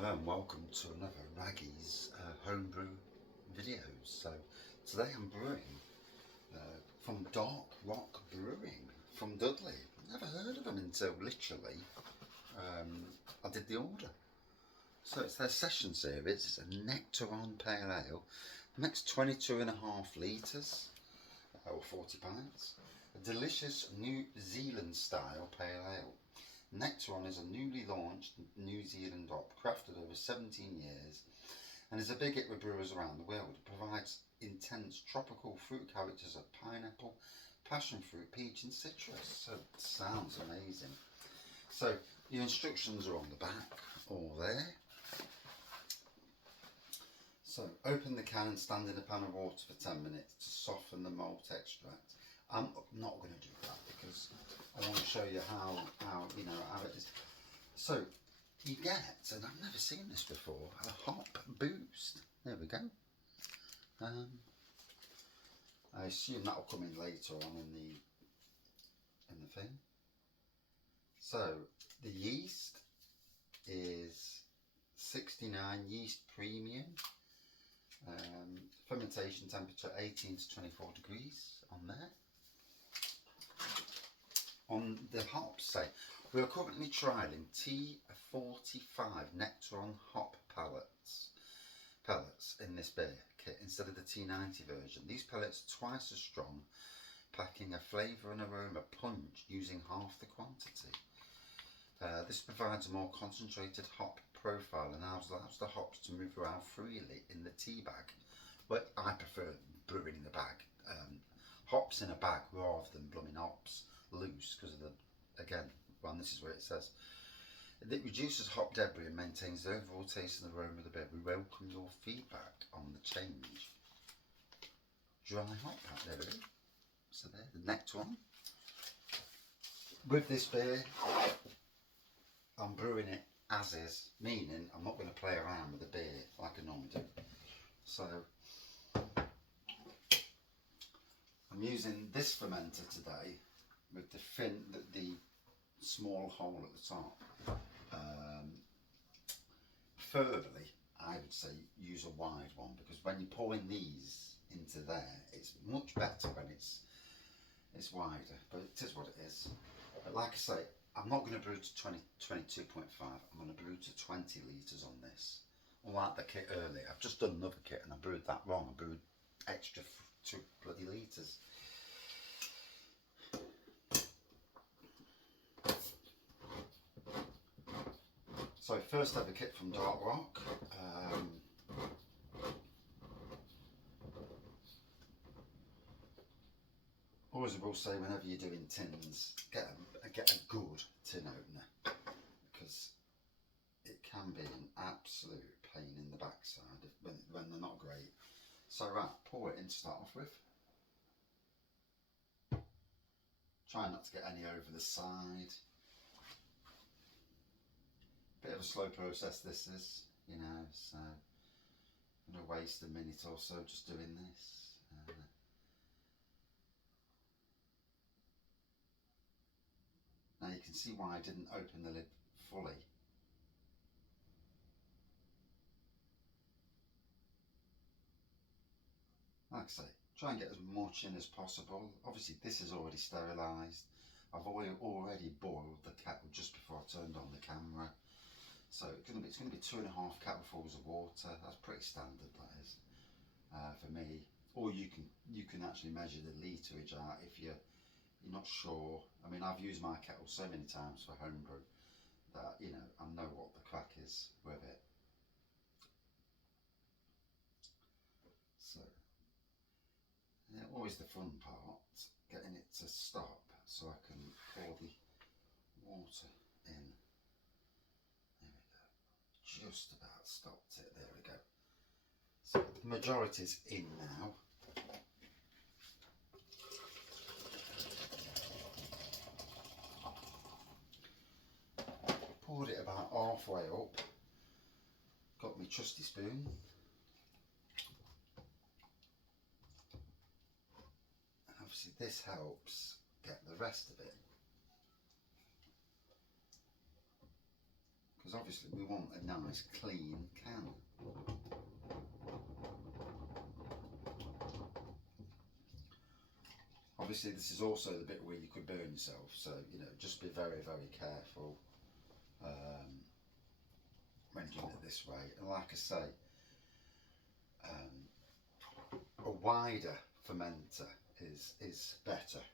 Hello and welcome to another Raggy's homebrew videos. So today I'm brewing from Dark Rock Brewing from Dudley. Never heard of them until literally I did the order. So it's their session series. It's a Nectaron Pale Ale. Makes 22.5 litres or 40 pints. A delicious New Zealand style pale ale. Nectaron is a newly launched New Zealand hop, crafted over 17 years, and is a big hit with brewers around the world. It provides intense tropical fruit characters of pineapple, passion fruit, peach and citrus. So it sounds amazing. So your instructions are on the back, all there. So open the can and stand in a pan of water for 10 minutes to soften the malt extract. I'm not going to do that because I want to show you how it is. So you get, and I've never seen this before, a hop boost. There we go. I assume that will come in later on in the thing. So the yeast is 69 yeast premium. Fermentation temperature 18 to 24 degrees on there. On the hops, say, we are currently trialling T45 Nectaron hop pellets in this beer kit instead of the T90 version. These pellets are twice as strong, packing a flavour and aroma punch using half the quantity. This provides a more concentrated hop profile and allows the hops to move around freely in the tea bag. But I prefer brewing in the bag. Hops in a bag rather than blooming hops loose because of this is where it says it reduces hop debris and maintains the overall taste and aroma of the beer. We welcome your feedback on the change. Dry hop pack, there we go. So there, the Nectaron. With this beer, I'm brewing it as is, meaning I'm not going to play around with the beer like I normally do. So I'm using this fermenter today with the small hole at the top. Preferably, I would say use a wide one because when you're pouring these into there, it's much better when it's wider. But it is what it is. But like I say, I'm not going to brew to 22.5. I'm going to brew to 20 litres on this. Unlike the kit earlier, I've just done another kit and I brewed that wrong. I brewed extra 2 bloody litres. So first ever kit from Dark Rock. Always will say whenever you're doing tins, get a good tin opener because it can be an absolute pain in the backside when they're not great. So right, pour it in to start off with. Try not to get any over the side. Bit of a slow process this is, so I'm going to waste a minute or so just doing this. Now you can see why I didn't open the lid fully. Like I say, try and get as much in as possible. Obviously this is already sterilised. I've already boiled the kettle just before I turned on the camera. So it's going to be 2.5 kettlefuls of water. That's pretty standard, that is, for me. Or you can actually measure the literage out if you're not sure. I mean, I've used my kettle so many times for homebrew that I know what the crack is with it. So always the fun part, getting it to stop so I can pour the water in. There we go. Just about stopped it. There we go. So the majority's in now. Poured it about halfway up. Got my trusty spoon. And obviously this helps get the rest of it. because obviously we want a nice clean can. Obviously this is also the bit where you could burn yourself, so you know, just be very, very careful when doing it this way. And like I say, a wider fermenter is better.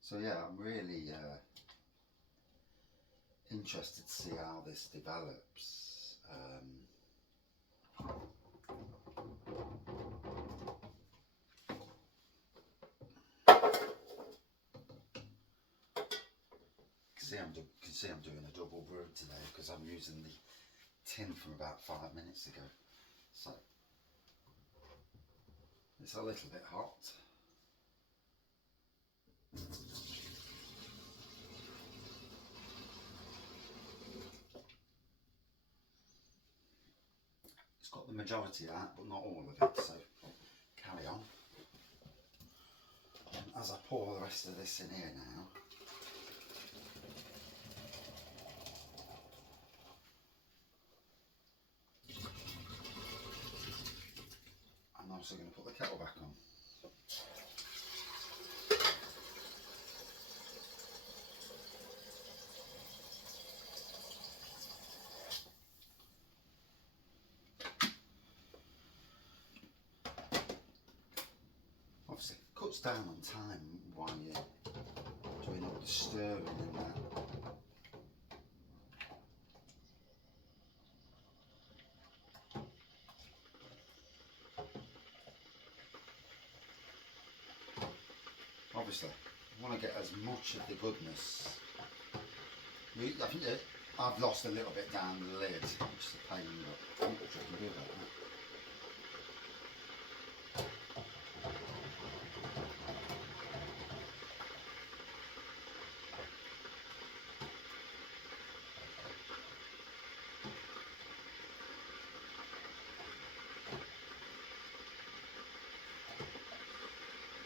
So yeah, I'm really interested to see how this develops. You can see I'm doing a double brew today because I'm using the tin from about 5 minutes ago. So it's a little bit hot. It's got the majority out, but not all of it, so carry on. And as I pour the rest of this in here now, I'm also going to put the kettle back on. Obviously it cuts down on time while you're doing all the stirring in there. Obviously, I want to get as much of the goodness. I think I've lost a little bit down the lid, which is a pain, but not much I can do about that.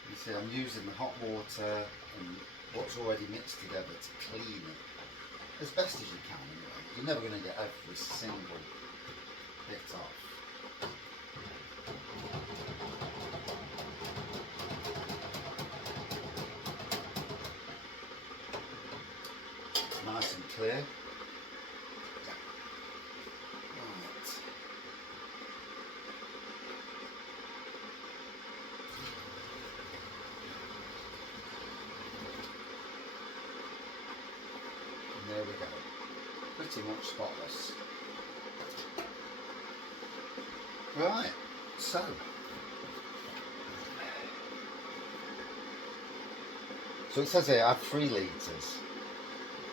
You see, I'm using the hot water and what's already mixed together to clean it as best as you can anyway. You're never going to get every single bit off. It's nice and clear. Right. And there we go. Pretty much spotless. Right, so it says here I have 3 litres.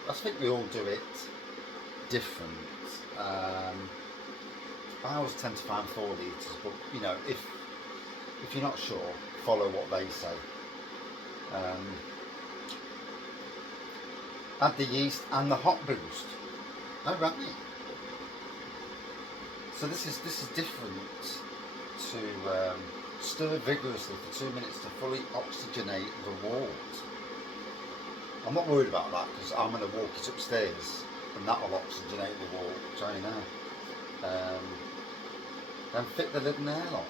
I think we all do it different. I always tend to find 4 litres, but you know, if you're not sure, follow what they say. Add the yeast and the hop boost. Oh right. So this is different to stir vigorously for 2 minutes to fully oxygenate the wort. I'm not worried about that because I'm going to walk it upstairs and that will oxygenate the wort. Try now. Then fit the lid and airlock.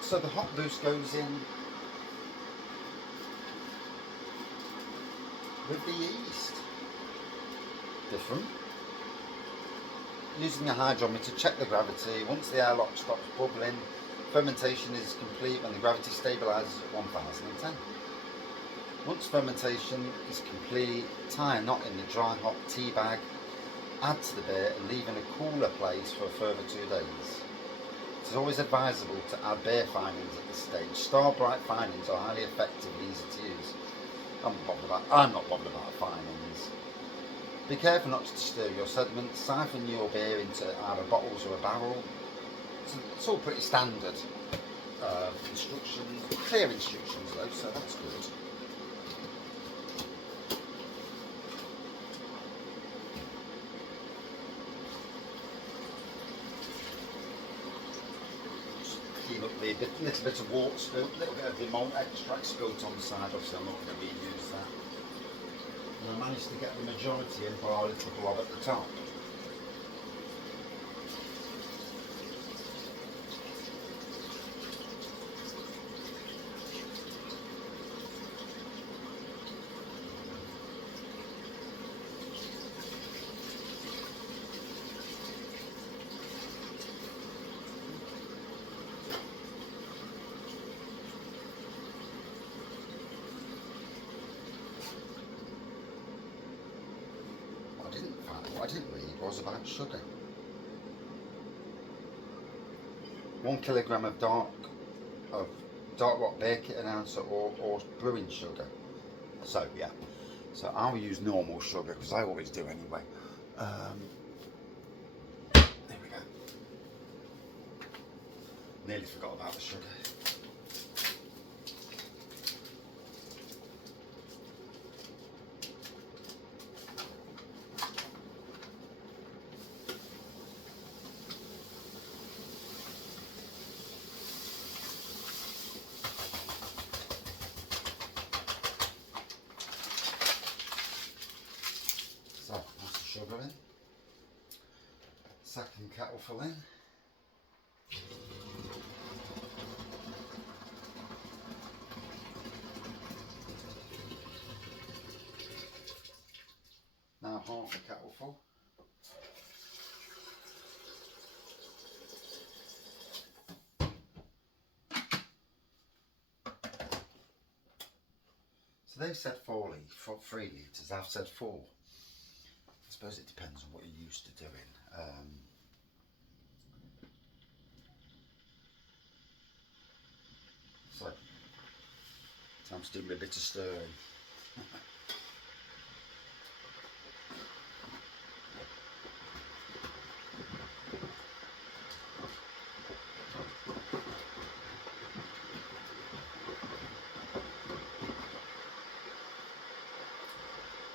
So the hop boost goes in with the yeast. Different. Using a hydrometer, check the gravity. Once the airlock stops bubbling, fermentation is complete when the gravity stabilises at 1010. Once fermentation is complete, tie a knot in the dry hop tea bag, add to the beer and leave in a cooler place for a further 2 days. It is always advisable to add beer finings at this stage. Starbright finings are highly effective and easy to use. I'm not bothered about finings. Be careful not to disturb your sediment. Siphon your beer into either bottles or a barrel. It's all pretty standard instructions, clear instructions though, so that's good. Just clean up be a little bit of wort spilt, a little bit of the malt extract spilt on the side. Obviously, I'm not going to reuse that. And I managed to get the majority in, bar a little blob at the top. What I didn't read was about sugar. 1 kilogram of dark rock baking an ounce or brewing sugar. So yeah, so I'll use normal sugar because I always do anyway. There we go. Nearly forgot about the sugar. So that's the sugar in. Second kettleful in. Now half a kettleful. So they've said 3 litres, I've said 4. I suppose it depends on what you're used to doing. So, time to do a bit of stirring.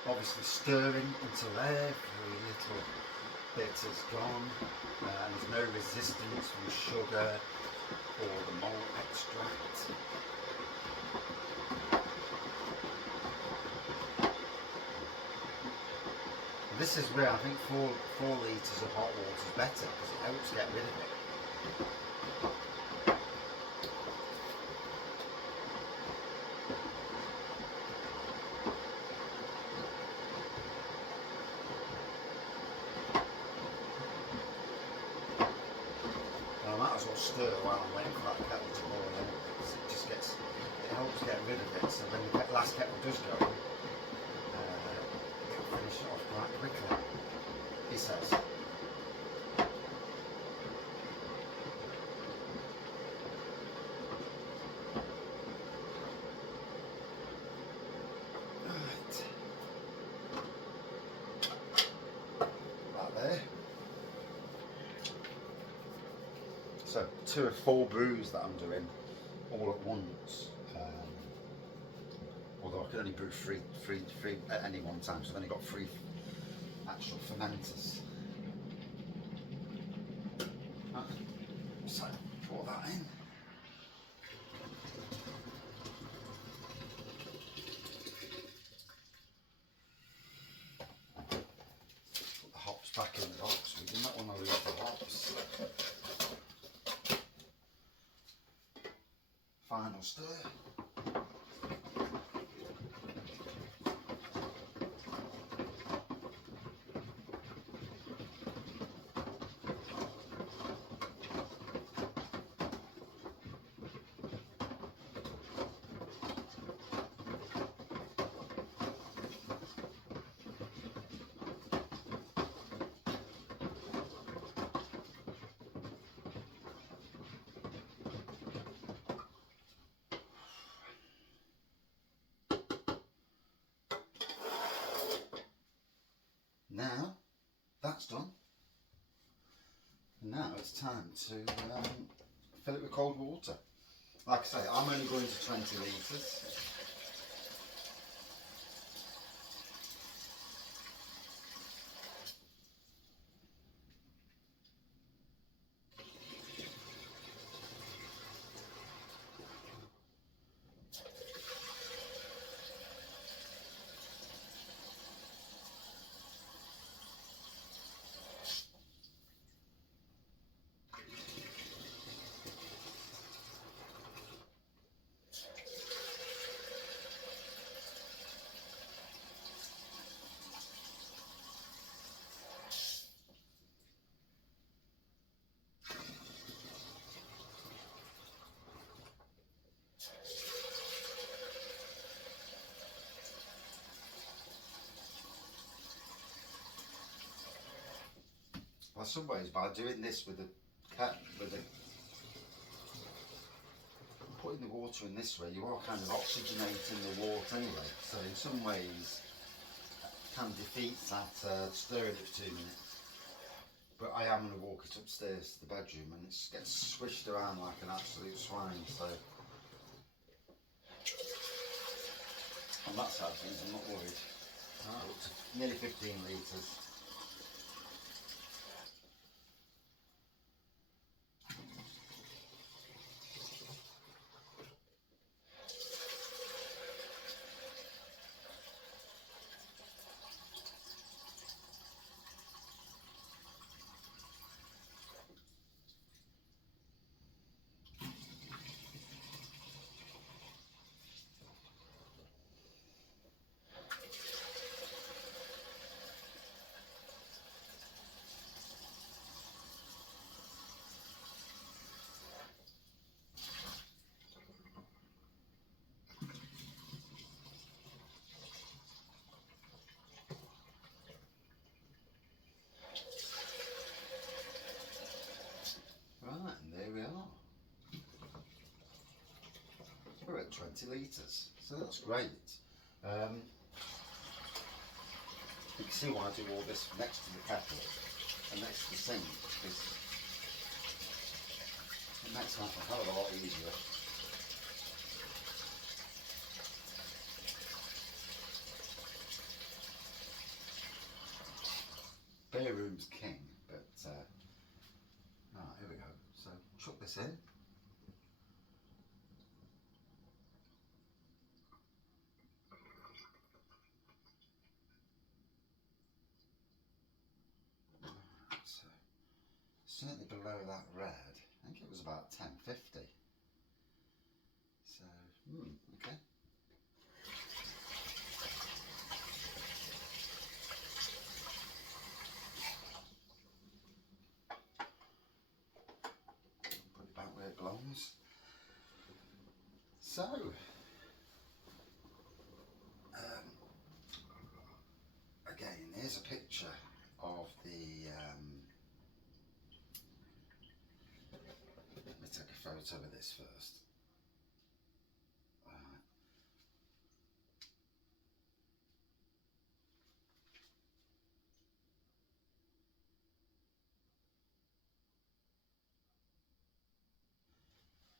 Obviously stirring until every little bit is gone and there's no resistance from sugar or the malt extract. This is where I think 4 litres of hot water is better because it helps get rid of it. I might as well stir while I'm waiting for that kettle to boil in because it helps get rid of it, so when the last kettle does go in, it'll finish it off quite quickly, he says. Right there. So 2 of 4 brews that I'm doing all at once. Although I can only brew 3 at any one time, so I've only got 3 actual fermenters. So pour that in. Put the hops back in the box. We do not want to lose the hops. Final stir. Now that's done. Now it's time to fill it with cold water. Like I say, I'm only going to 20 litres. Well, some ways by doing this with the putting the water in this way, you are kind of oxygenating the water anyway. So in some ways, can defeat that stirring it for 2 minutes. But I am going to walk it upstairs to the bedroom, and it gets swished around like an absolute swine. So on that side of things, I'm not worried. Up to nearly 15 litres. Right, and there we are. We're at 20 litres, so that's great. You can see why I do all this next to the kettle and next to the sink, because it makes life a hell of a lot easier. Bare room's king, but right, here we go. So chuck this in. So certainly below that red. I think it was about 10.50. So okay. Put it back where it belongs. So again, here's a picture of the let me take a photo of this first.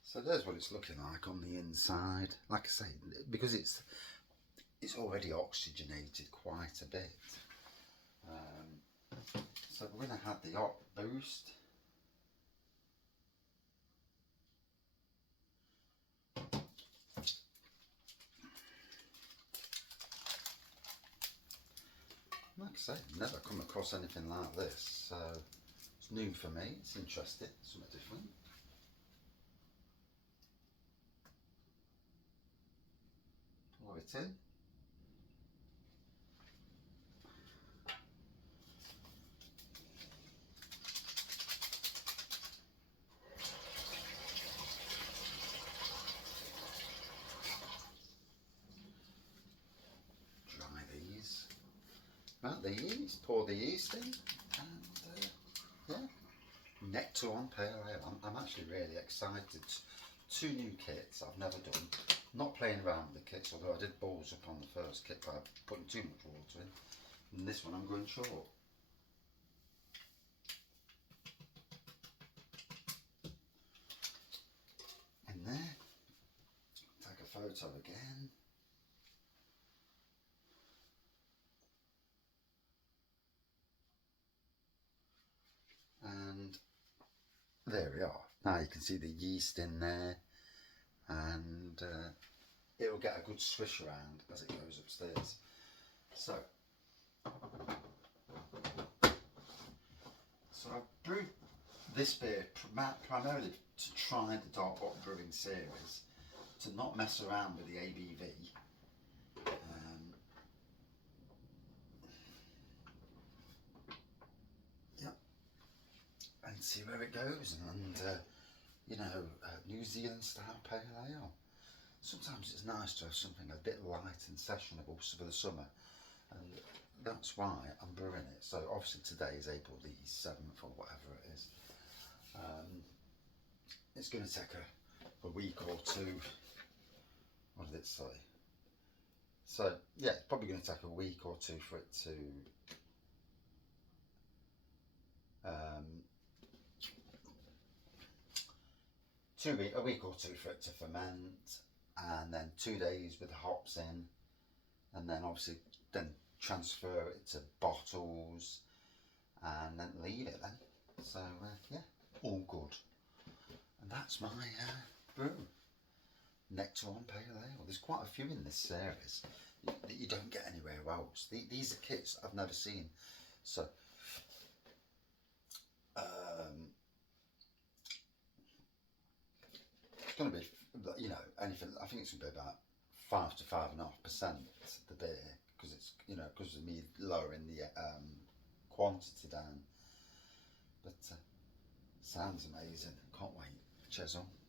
So there's what it's looking like on the inside. Like I say, because it's already oxygenated quite a bit. So we're going to have the op boost. Like I say, never come across anything like this, so it's new for me. It's interesting, something different. Pour it in. Dry these. Right, the yeast. Pour the yeast in, and yeah. Nectaron Pale Ale. I'm actually really excited. 2 new kits I've never done. Not playing around with the kits, although I did balls up on the first kit by putting too much water in. And this one I'm going short. In there. Take a photo again. And there we are. Now you can see the yeast in there, and it will get a good swish around as it goes upstairs. So I've brewed this beer primarily to try the Dark Rock Brewing series, to not mess around with the ABV. And see where it goes, and you know, New Zealand style pale ale. Sometimes it's nice to have something a bit light and sessionable for the summer, and that's why I'm brewing it. So obviously today is April the 7th or whatever it is. It's going to take a week or two. What did it say? So yeah, it's probably going to take a week or two for it to a week or two for it to ferment, and then 2 days with the hops in, and then obviously then transfer it to bottles, and then leave it then. So yeah, all good. And that's my brew, Nectaron Pale Ale. There's quite a few in this series that you don't get anywhere else. These are kits I've never seen. So it's going to be, you know, anything. I think it's going to be about 5 to 5.5% the beer, because it's, you know, because of me lowering the quantity down. But sounds amazing. Can't wait. Cheers on.